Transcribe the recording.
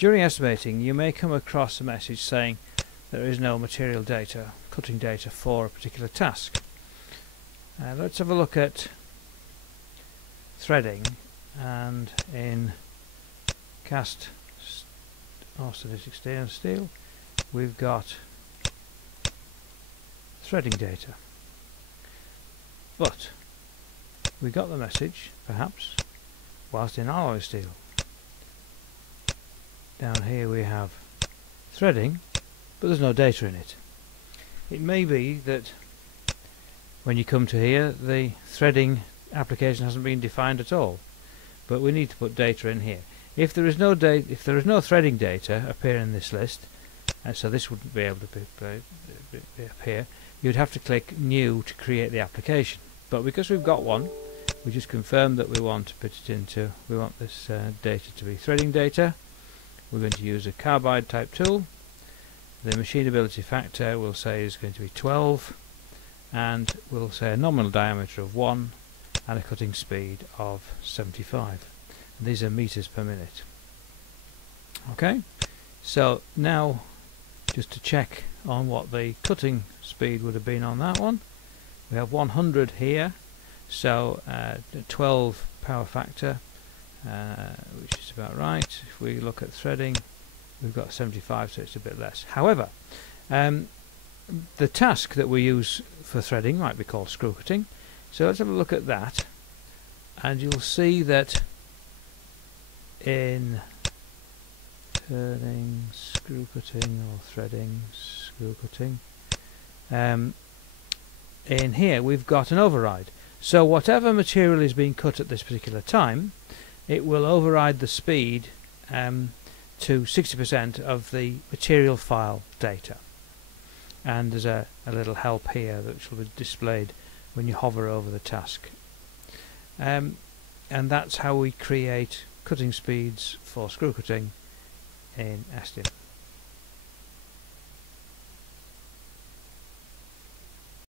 During estimating, you may come across a message saying there is no material data, cutting data for a particular task. Let's have a look at threading, and in cast austenitic stainless steel we've got threading data, but we got the message perhaps whilst in alloy steel. Down here we have threading, but there's no data in it. It may be that when you come to here the threading application hasn't been defined at all, but we need to put data in here. If there is no threading data appearing in this list, and so this wouldn't be able to appear, you'd have to click new to create the application. But because we've got one, we just confirm that we want to put it into, we want this data to be threading data. We're going to use a carbide type tool. The machinability factor we'll say is going to be 12, and we'll say a nominal diameter of 1 and a cutting speed of 75. And these are meters per minute. Okay, so now just to check on what the cutting speed would have been on that one, we have 100 here, so 12 power factor, which is about right. If we look at threading, we've got 75, so it's a bit less. However, the task that we use for threading might be called screw cutting, so let's have a look at that, and you'll see that in turning, screw cutting, or threading, screw cutting, in here we've got an override. So whatever material is being cut at this particular time, it will override the speed to 60% of the material file data. And there's a little help here which will be displayed when you hover over the task. And that's how we create cutting speeds for screw cutting in ESTIM.